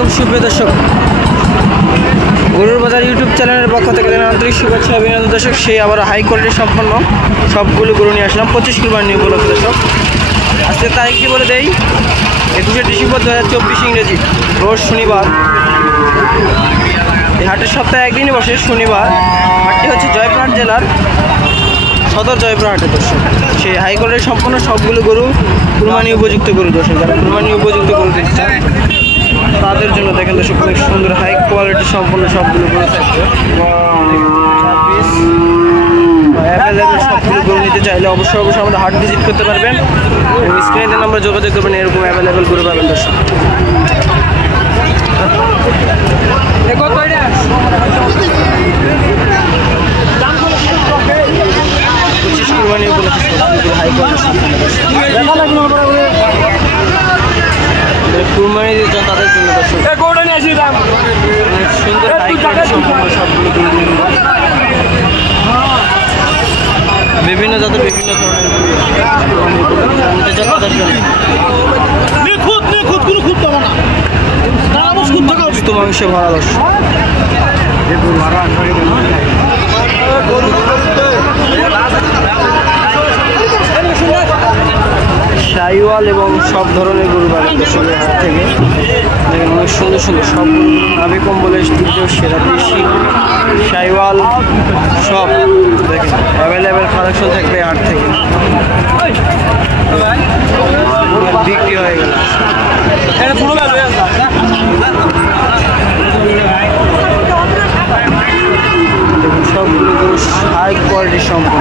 আলাইকুম সুপ্রিয় দর্শক, গরুর বাজার ইউটিউব চ্যানেলের পক্ষ থেকে আন্তরিক শুভেচ্ছা অভিনন্দন দর্শক। সেই আবার হাই কোয়ালিটি সম্পন্ন সবগুলো গরু নিয়ে আসলাম 25 কুরবানি উপলক্ষে দর্শক। আজকে তারিখটি বলে দেই 21শে ডিসেম্বর 2024 ইংরেজি, রোজ শনিবার। এই হাটের সপ্তাহে একদিনই বসে শনিবার। হাটটি হচ্ছে জয়পুরহাট জেলার সদর জয়পুরহাটে দর্শক। সেই হাই কোয়ালিটি সম্পন্ন সবগুলো গরু কুরবানি উপযুক্ত গরু দর্শক। যারা কুরবানি উপযুক্ত গরু দিতে চান তাদের জন্য দেখেন দর্শক অনেক সুন্দর হাই কোয়ালিটি সম্পন্ন সবগুলো গরু থাকবে। অ্যাভেলেবেল সবগুলো গরু নিতে চাইলে অবশ্যই আমাদের হাট ভিজিট করতে পারবেন এবং স্ক্রিনে নাম্বার যোগাযোগ করবেন, এরকম অ্যাভেলেবেল গরু পাবেন দর্শক। কুরবানি উপলক্ষে হাই কুরবানি দিতে চান তাদের জন্য সুন্দর হাই কোয়ালিটি সম্পন্ন সবগুলো বিভিন্ন জাতের বিভিন্ন ধরনের নিতে চান তাদের জন্য মাংস ভরা দর্শক। শাইওয়াল এবং সব ধরনের গরু পাবেন দর্শকের হাত থেকে। দেখেন অনেক সুন্দর সুন্দর সব নাভি কম্বলের সেরা দেশি শাইওয়াল সব দেখেন অ্যাভেলেবেল কালেকশন থাকবে হাট থেকে। বিক্রি হয়ে গেল সবগুলো গরু হাই কোয়ালিটি সম্পন্ন।